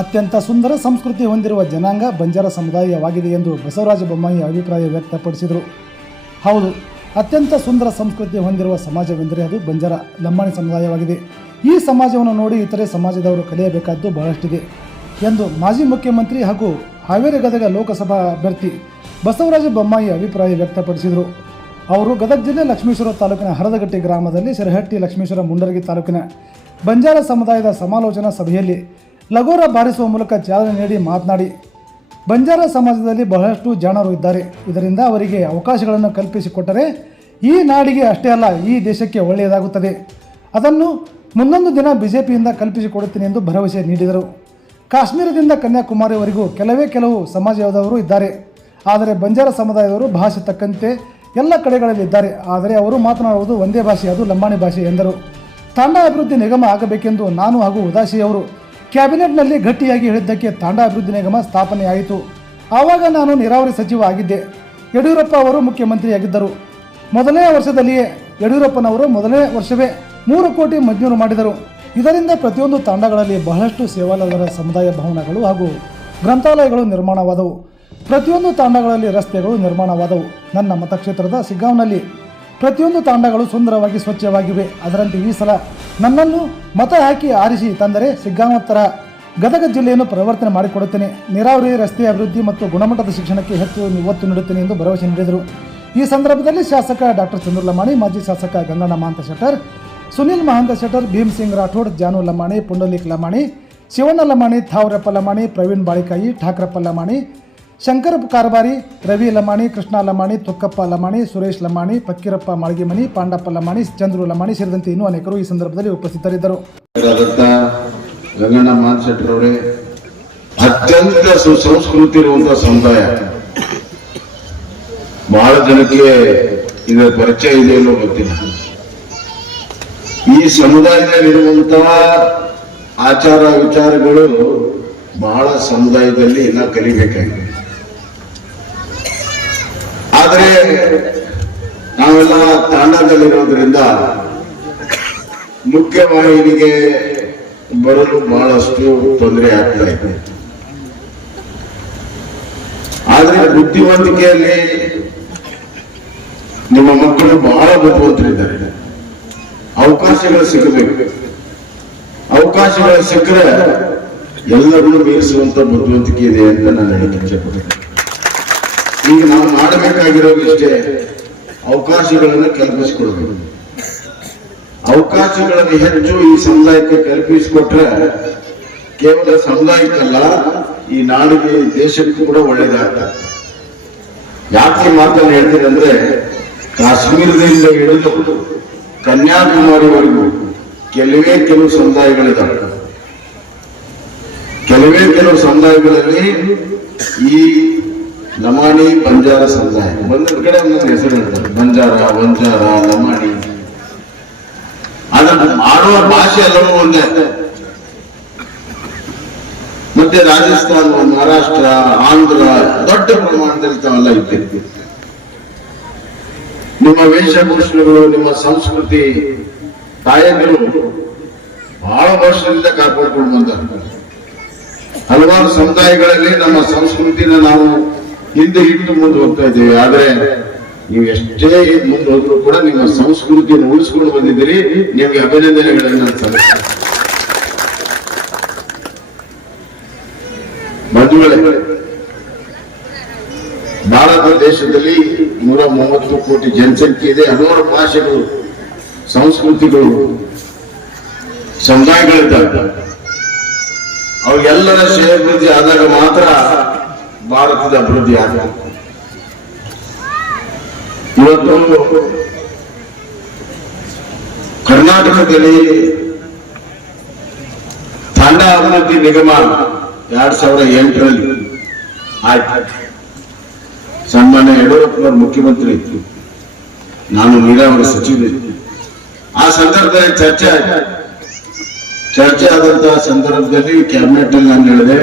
ಅತ್ಯಂತ ಸುಂದರ ಸಂಸ್ಕೃತಿ ಹೊಂದಿರುವ ಜನಾಂಗ ಬಂಜಾರ ಸಮುದಾಯವಾಗಿದೆ ಎಂದು ಬಸವರಾಜ ಬೊಮ್ಮಾಯಿ ಅಭಿಪ್ರಾಯ ವ್ಯಕ್ತಪಡಿಸಿದರು. ಹೌದು, ಅತ್ಯಂತ ಸುಂದರ ಸಂಸ್ಕೃತಿ ಹೊಂದಿರುವ ಸಮಾಜವೆಂದರೆ ಅದು ಬಂಜಾರ, ಲಂಬಾಣಿ ಸಮುದಾಯವಾಗಿದೆ. ಈ ಸಮಾಜವನ್ನು ನೋಡಿ ಇತರೆ ಸಮಾಜದವರು ಕಲಿಯಬೇಕಾದ್ದು ಬಹಳಷ್ಟಿದೆ ಎಂದು ಮಾಜಿ ಮುಖ್ಯಮಂತ್ರಿ ಹಾಗೂ ಹಾವೇರಿ ಗದಗ ಲೋಕಸಭಾ ಅಭ್ಯರ್ಥಿ ಬಸವರಾಜ ಬೊಮ್ಮಾಯಿ ಅಭಿಪ್ರಾಯ ವ್ಯಕ್ತಪಡಿಸಿದರು. ಅವರು ಗದಗ ಜಿಲ್ಲೆ ಲಕ್ಷ್ಮೇಶ್ವರ ತಾಲೂಕಿನ ಹರದಗಟ್ಟಿ ಗ್ರಾಮದಲ್ಲಿ ಶಿರಹಟ್ಟಿ ಲಕ್ಷ್ಮೇಶ್ವರ ಮುಂಡರಗಿ ತಾಲೂಕಿನ ಬಂಜಾರ ಸಮುದಾಯದ ಸಮಾಲೋಚನಾ ಸಭೆಯಲ್ಲಿ ಲಗೋರ ಬಾರಿಸುವ ಮೂಲಕ ಚಾಲನೆ ನೀಡಿ ಮಾತನಾಡಿ, ಬಂಜಾರ ಸಮಾಜದಲ್ಲಿ ಬಹಳಷ್ಟು ಜನರು ಇದ್ದಾರೆ. ಇದರಿಂದ ಅವರಿಗೆ ಅವಕಾಶಗಳನ್ನು ಕಲ್ಪಿಸಿಕೊಟ್ಟರೆ ಈ ನಾಡಿಗೆ ಅಷ್ಟೇ ಅಲ್ಲ, ಈ ದೇಶಕ್ಕೆ ಒಳ್ಳೆಯದಾಗುತ್ತದೆ. ಅದನ್ನು ಮುಂದೊಂದು ದಿನ ಬಿಜೆಪಿಯಿಂದ ಕಲ್ಪಿಸಿಕೊಡುತ್ತೇನೆ ಎಂದು ಭರವಸೆ ನೀಡಿದರು. ಕಾಶ್ಮೀರದಿಂದ ಕನ್ಯಾಕುಮಾರಿವರೆಗೂ ಕೆಲವೇ ಕೆಲವು ಸಮಾಜದವರು ಇದ್ದಾರೆ. ಆದರೆ ಬಂಜಾರ ಸಮುದಾಯದವರು ಭಾಷೆ ತಕ್ಕಂತೆ ಎಲ್ಲ ಕಡೆಗಳಲ್ಲಿ ಇದ್ದಾರೆ. ಆದರೆ ಅವರು ಮಾತನಾಡುವುದು ಒಂದೇ ಭಾಷೆ, ಅದು ಲಂಬಾಣಿ ಭಾಷೆ ಎಂದರು. ತಾಂಡ ಅಭಿವೃದ್ಧಿ ನಿಗಮ ಆಗಬೇಕೆಂದು ನಾನು ಹಾಗೂ ಉದಾಸಿಯವರು ಕ್ಯಾಬಿನೆಟ್ನಲ್ಲಿ ಗಟ್ಟಿಯಾಗಿ ಹೇಳಿದ್ದಕ್ಕೆ ತಾಂಡ ಅಭಿವೃದ್ಧಿ ನಿಗಮ ಸ್ಥಾಪನೆಯಾಯಿತು. ಆವಾಗ ನಾನು ನೀರಾವರಿ ಸಚಿವ ಆಗಿದ್ದೆ. ಯಡಿಯೂರಪ್ಪ ಅವರು ಮುಖ್ಯಮಂತ್ರಿಯಾಗಿದ್ದರು. ಮೊದಲನೇ ವರ್ಷದಲ್ಲಿಯೇ ಯಡಿಯೂರಪ್ಪನವರು ಮೊದಲನೇ ವರ್ಷವೇ ಮೂರು ಕೋಟಿ ಮಂಜೂರು ಮಾಡಿದರು. ಇದರಿಂದ ಪ್ರತಿಯೊಂದು ತಾಂಡಗಳಲ್ಲಿ ಬಹಳಷ್ಟು ಸೇವಾಲಯದ ಸಮುದಾಯ ಭವನಗಳು ಹಾಗೂ ಗ್ರಂಥಾಲಯಗಳು ನಿರ್ಮಾಣವಾದವು. ಪ್ರತಿಯೊಂದು ತಾಂಡಗಳಲ್ಲಿ ರಸ್ತೆಗಳು ನಿರ್ಮಾಣವಾದವು. ನನ್ನ ಮತಕ್ಷೇತ್ರದ ಸಿಗ್ಗಾಂವ್ನಲ್ಲಿ ಪ್ರತಿಯೊಂದು ತಾಂಡಗಳು ಸುಂದರವಾಗಿ ಸ್ವಚ್ಛವಾಗಿವೆ. ಅದರಂತೆ ಈ ಸಲ ನನ್ನನ್ನು ಮತ ಹಾಕಿ ಆರಿಸಿ ತಂದರೆ ಸಿಗ್ಗಾಮತ್ತರ ಗದಗ ಜಿಲ್ಲೆಯನ್ನು ಪರಿವರ್ತನೆ ಮಾಡಿಕೊಡುತ್ತೇನೆ. ನೀರಾವರಿ, ರಸ್ತೆ ಅಭಿವೃದ್ಧಿ ಮತ್ತು ಗುಣಮಟ್ಟದ ಶಿಕ್ಷಣಕ್ಕೆ ಹೆಚ್ಚು ಒತ್ತು ನೀಡುತ್ತೇನೆ ಎಂದು ಭರವಸೆ ನೀಡಿದರು. ಈ ಸಂದರ್ಭದಲ್ಲಿ ಶಾಸಕ ಡಾಕ್ಟರ್ ಚಂದ್ರ ಲಮಾಣಿ ಮಾಜಿ ಶಾಸಕ ಗಂಗಣ್ಣ ಮಹಾಂತ ಶೆಟ್ಟರ್, ಸುನಿಲ್ ಮಹಾಂತ ಶೆಟ್ಟರ್, ಭೀಮ್ ಸಿಂಗ್ ರಾಠೋಡ್, ಜಾನು ಲಮಾಣಿ, ಪುಂಡಲಿಕ್ ಲಮಾಣಿ, ಶಿವಣ್ಣ ಲಮಾಣಿ, ಥಾವ್ರಪ್ಪ ಲಮಾಣಿ, ಪ್ರವೀಣ್ ಬಾಳಿಕಾಯಿ, ಠಾಕ್ರಪ್ಪ ಲಮಾಣಿ ಶಂಕರ ಕಾರಬಾರಿ, ರವಿ ಲಮಾಣಿ, ಕೃಷ್ಣ ಲಮಾಣಿ, ತುಕ್ಕಪ್ಪ ಲಮಾಣಿ, ಸುರೇಶ್ ಲಮಾಣಿ ಪಕ್ಕಿರಪ್ಪ ಮಾಳ್ಗಿಮನಿ ಪಾಂಡಪ್ಪ ಲಮಾಣಿ, ಚಂದ್ರು ಲಮಾಣಿ ಸೇರಿದಂತೆ ಇನ್ನೂ ಅನೇಕರು ಈ ಸಂದರ್ಭದಲ್ಲಿ ಉಪಸ್ಥಿತರಿದ್ದರು. ಗಂಗಣ್ಣ ಅತ್ಯಂತ ಸುಸಂಸ್ಕೃತಿ ಇರುವಂತಹ ಸಮುದಾಯ ಬಹಳ ಜನಕ್ಕೆ ಇದರ ಪರಿಚಯ ಇದೆ ಅನ್ನೋ ಗೊತ್ತಿಲ್ಲ. ಈ ಸಮುದಾಯದಲ್ಲಿರುವಂತಹ ಆಚಾರ ವಿಚಾರಗಳು ಬಹಳ ಸಮುದಾಯದಲ್ಲಿ ಎಲ್ಲ ಕಲಿಬೇಕಾಗಿದೆ. ಆದರೆ ನಾವೆಲ್ಲ ತಾಂಡದಲ್ಲಿರೋದ್ರಿಂದ ಮುಖ್ಯವಾಹಿನಿಗೆ ಬರಲು ಬಹಳಷ್ಟು ತೊಂದರೆ ಆಗ್ತಾ ಇದೆ. ಆದ್ರೆ ಬುದ್ಧಿವಂತಿಕೆಯಲ್ಲಿ ನಿಮ್ಮ ಮಕ್ಕಳು ಬಹಳ ಬುದ್ಧಿವಂತರಿದ್ದಾರೆ. ಅವಕಾಶಗಳು ಸಿಗಬೇಕು. ಅವಕಾಶಗಳು ಸಿಕ್ಕರೆ ಎಲ್ಲರೂ ಮೀರಿಸುವಂತ ಬುದ್ಧಿವಂತಿಕೆ ಇದೆ ಅಂತ ನಾನು ಹೇಳಕ್ಕೆ ಇಚ್ಛೆಪಡ್ತೇನೆ ಈಗ ನಾವು ಮಾಡಬೇಕಾಗಿರೋದು ಇಷ್ಟೇ ಅವಕಾಶಗಳನ್ನು ಕಲ್ಪಿಸಿಕೊಡ್ಬೇಕು. ಅವಕಾಶಗಳನ್ನು ಹೆಚ್ಚು ಈ ಸಮುದಾಯಕ್ಕೆ ಕಲ್ಪಿಸಿಕೊಟ್ರೆ ಕೇವಲ ಸಮುದಾಯಕ್ಕಲ್ಲ ಈ ನಾಡಿಗೆ ದೇಶಕ್ಕೂ ಕೂಡ ಒಳ್ಳೇದಾಗ್ತದೆ ಯಾಕೆ ಮಾತನ್ನು ಹೇಳ್ತೀನಿ ಅಂದ್ರೆ, ಕಾಶ್ಮೀರದಿಂದ ಹಿಡಿದು ಕನ್ಯಾಕುಮಾರಿವರೆಗೂ ಕೆಲವೇ ಕೆಲವು ಸಮುದಾಯಗಳಿದ್ದಾವೆ. ಕೆಲವೇ ಕೆಲವು ಸಮುದಾಯಗಳಲ್ಲಿ ಈ ಲಮಾಣಿ ಬಂಜಾರ ಸಮುದಾಯ ಒಂದೊಂದು ಕಡೆ ಒಂದೊಂದು ಹೆಸರು ಹೇಳ್ತಾರೆ. ಬಂಜಾರ ವಂಜಾರ ಲಮಾಣಿ ಅದನ್ನು ಮಾಡುವ ಭಾಷೆ ಎಲ್ಲವೂ ಒಂದೇ. ಮತ್ತೆ ರಾಜಸ್ಥಾನ, ಮಹಾರಾಷ್ಟ್ರ, ಆಂಧ್ರ ದೊಡ್ಡ ಪ್ರಮಾಣದಲ್ಲಿ ತಾವೆಲ್ಲ ಇದ್ದೀರಿ ನಿಮ್ಮ ವೇಷಭೂಷಣಗಳು, ನಿಮ್ಮ ಸಂಸ್ಕೃತಿ, ತಾಯಂದಿರು ಬಹಳ ವರ್ಷದಿಂದ ಕಾಪಾಡ್ಕೊಂಡು ಬಂದ ಹಲವಾರು ಸಮುದಾಯಗಳಲ್ಲಿ ನಮ್ಮ ಸಂಸ್ಕೃತಿನ ನಾವು ಹಿಂದೆ ಹಿಡಿದು ಮುಂದೆ ಹೋಗ್ತಾ ಇದ್ದೇವೆ. ಆದ್ರೆ ನೀವು ಎಷ್ಟೇ ಮುಂದೆ ಹೋದ್ರು ಕೂಡ ನಿಮ್ಮ ಸಂಸ್ಕೃತಿಯನ್ನು ಉಳಿಸ್ಕೊಂಡು ಬಂದಿದ್ದೀರಿ. ನಿಮಗೆ ಅಭಿನಂದನೆಗಳನ್ನು ಬಂಧುಗಳೇ, ಭಾರತ ದೇಶದಲ್ಲಿ ನೂರ ಮೂವತ್ತು ಕೋಟಿ ಜನಸಂಖ್ಯೆ ಇದೆ. ಹಲವಾರು ಭಾಷೆಗಳು, ಸಂಸ್ಕೃತಿಗಳು, ಸಮುದಾಯಗಳಿದ್ದಾವೆ. ಅವೆಲ್ಲರ ಶ್ರೇಯಾಭಿವೃದ್ಧಿ ಆದಾಗ ಮಾತ್ರ ಭಾರತದ ಅಭಿವೃದ್ಧಿ ಆಗಬೇಕು. ಇವತ್ತು ಕರ್ನಾಟಕದಲ್ಲಿ ತಂಡ ಅಭಿವೃದ್ಧಿ ನಿಗಮ ಎರಡ್ ಸಾವಿರದ ಎಂಟರಲ್ಲಿ ಆಯ್ತು. ಸನ್ಮಾನ್ಯ ಯಡಿಯೂರಪ್ಪನವರು ಮುಖ್ಯಮಂತ್ರಿ ಇತ್ತು. ನಾನು ನೀರಾವರಿ ಸಚಿವ ಆ ಸಂದರ್ಭದಲ್ಲಿ ಚರ್ಚೆ ಆಯ್ತು. ಚರ್ಚೆ ಆದಂತಹ ಸಂದರ್ಭದಲ್ಲಿ ಕ್ಯಾಬಿನೆಟ್ ಅಲ್ಲಿ ನಾನು ಹೇಳಿದೆ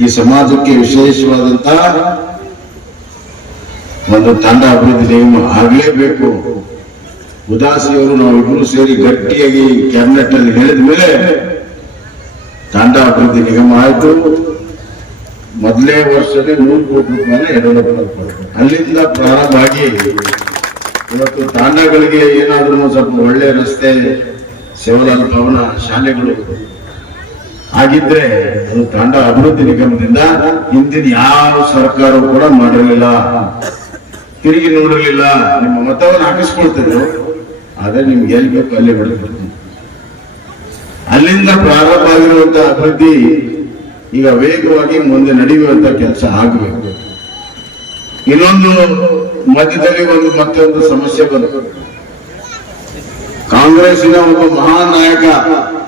ಈ ಸಮಾಜಕ್ಕೆ ವಿಶೇಷವಾದಂತಹ ಒಂದು ತಂಡ ಅಭಿವೃದ್ಧಿ ಆಗಲೇಬೇಕು. ಉದಾಸಿಯವರು ನಾವು ಇಬ್ಬರು ಸೇರಿ ಗಟ್ಟಿಯಾಗಿ ಕ್ಯಾಬಿನೆಟ್ ಅಲ್ಲಿ ಹೇಳಿದ ಮೇಲೆ ತಾಂಡ ಅಭಿವೃದ್ಧಿ ನಿಗಮ ಆಯಿತು. ಮೊದಲೇ ವರ್ಷದಲ್ಲಿ ನೂರು ಕೋಟಿ ರೂಪಾಯಿ. ಎರಡು ಅಲ್ಲಿಂದ ಪ್ರಾರಂಭ ಆಗಿ ಇವತ್ತು ತಾಂಡಗಳಿಗೆ ಏನಾದ್ರೂ ಸ್ವಲ್ಪ ಒಳ್ಳೆ ರಸ್ತೆ ಸೇವಲಾಲ್ ಭವನ, ಶಾಲೆಗಳು ಆಗಿದ್ರೆ ಅದು ತಂಡ ಅಭಿವೃದ್ಧಿ ನಿಗಮದಿಂದ ಹಿಂದಿನ ಯಾವ ಸರ್ಕಾರ ಕೂಡ ಮಾಡಿರಲಿಲ್ಲ. ತಿರುಗಿ ನೋಡಿರಲಿಲ್ಲ. ನಿಮ್ಮ ಮತವನ್ನು ಹಾಕಿಸ್ಕೊಳ್ತಿದ್ರು. ಆದ್ರೆ ನಿಮ್ಗೆ ಎಲ್ಲಿ ಬೇಕು ಅಲ್ಲಿ ಬಿಡಬೇಕು ಅಲ್ಲಿಂದ ಪ್ರಾರಂಭ ಆಗಿರುವಂತ ಅಭಿವೃದ್ಧಿ ಈಗ ವೇಗವಾಗಿ ಮುಂದೆ ನಡೆಯುವಂತ ಕೆಲಸ ಆಗಬೇಕು. ಇನ್ನೊಂದು ಮಧ್ಯದಲ್ಲಿ ಒಂದು ಮತ್ತೊಂದು ಸಮಸ್ಯೆ ಬಂತು. ಕಾಂಗ್ರೆಸ್ಸಿನ ಒಬ್ಬ ಮಹಾನಾಯಕ ನಾಯಕ